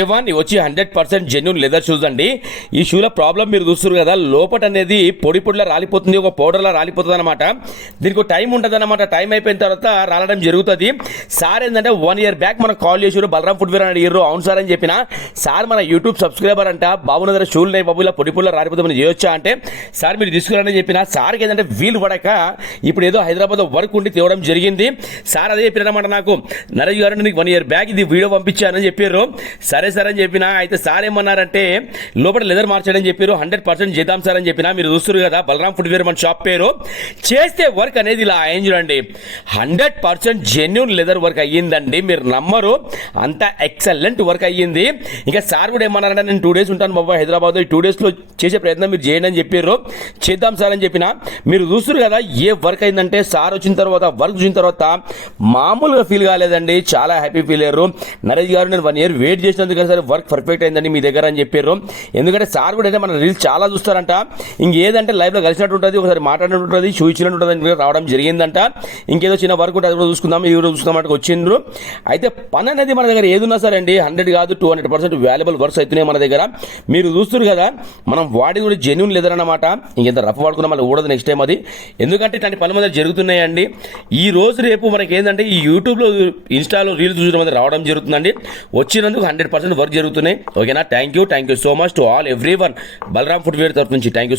ఇవి వచ్చి 100% genuine leather shoes అండి. ఈ షూల ప్రాబ్లం మీరు చూస్తారు కదా, లోపట అనేది పొడి పొడిలా రాలిపోతుంది, ఒక పౌడర్లా రాలిపోతుంది అనమాట. దీనికి టైం ఉంటుంది అనమాట. టైం అయిపోయిన తర్వాత రాలడం జరుగుతుంది. సార్ ఏంటంటే 1 year బ్యాక్ మనకు కాల్ చేసారు, బలరాం ఫుట్వేర్ అని అడిగారు. అవును సార్ అని చెప్పిన. సార్ మన యూట్యూబ్ సబ్స్క్రైబర్ అంట, బాబు నా దగ్గర షూలు బాబు ఇలా పొడి పొడిలా రాలిపోతామని చేయొచ్చా అంటే, సార్ మీరు తీసుకురాని చెప్పిన. సార్కి ఏంటంటే వీలు పడక ఇప్పుడు ఏదో హైదరాబాద్ వర్క్ ఉండి తేవడం జరిగింది. సార్ అదే చెప్పినమాట నాకు, నరేష్ గారు నీకు 1 year బ్యాక్ ఇది వీడియో పంపించానని చెప్పారు. సరే సార్ అని చెప్పిన. అయితే సార్ ఏమన్నారంటే లోపల లెదర్ మార్చాడని చెప్పారు. 100% చేద్దాం సార్ అని చెప్పిన. మీరు చూస్తారు కదా బలరాం ఫుట్వేర్ మన షాప్ పేరు. చేస్తే వర్క్ అనేది ఇలా అయ్యింది చూడండి. 100% జెన్యూన్ లెదర్ వర్క్ అయ్యిందండి. మీరు నమ్మరు, అంత ఎక్సలెంట్ వర్క్ అయ్యింది. ఇంకా సార్ కూడా ఏమన్నారంటే నేను 2 days ఉంటాను బాబా హైదరాబాద్, ఈ 2 daysలో చేసే ప్రయత్నం మీరు చేయండి అని చెప్పారు. చేద్దాం సార్ అని చెప్పిన. మీరు చూస్తారు కదా ఏ వర్క్ అయిందంటే సార్ వచ్చిన తర్వాత వర్క్ చూసిన తర్వాత మామూలుగా ఫీల్ కాలేదండి, చాలా హ్యాపీ ఫీల్ అయ్యారు. నరేష్ గారు నేను 1 year వెయిట్ చేసినందుకు సరే వర్క్ పర్ఫెక్ట్ అయిందండి మీ దగ్గర అని చెప్పారు. ఎందుకంటే సార్ కూడా అయితే మన రీల్స్ చాలా చూస్తారంట. ఇంకేదంటే లైవ్లో కలిసినట్టు ఉంటుంది, ఒకసారి మాట్లాడినట్టు ఉంటుంది, షూ ఇచ్చినట్టు ఉంటుంది, రావడం జరిగిందంట. ఇంకేదో చిన్న వర్క్ ఉంటుంది, అది కూడా చూసుకుందాం, ఈ కూడా చూసుకుందామంటే వచ్చిండ్రు. అయితే పని అనేది మన దగ్గర ఏదున్నా సరే అండి 100 కాదు 200% వాల్యుబుల్ వర్క్స్ అవుతున్నాయి మన దగ్గర. మీరు చూస్తారు కదా మనం వాడి కూడా జెన్యూన్ లెదర్ అన్నమాట. ఇంకెంత రఫ్ వాడుకున్నా మళ్ళీ ఊడదు నెక్స్ట్ టైం అది. ఎందుకంటే ఇట్లాంటి పనులు మన జరుగుతున్నాయండి. ఈ రోజు రేపు మనకి ఏంటంటే ఈ యూట్యూబ్లో ఇన్స్టాలో రీల్స్ చూసడం అనేది రావడం జరుగుతుందండి. వచ్చినందుకు 100% వర్క్ జరుగుతున్నాయి. ఓకేనా? Thank you so much to all everyone. Balaram footwear తరఫు నుంచి థ్యాంక్ యూ.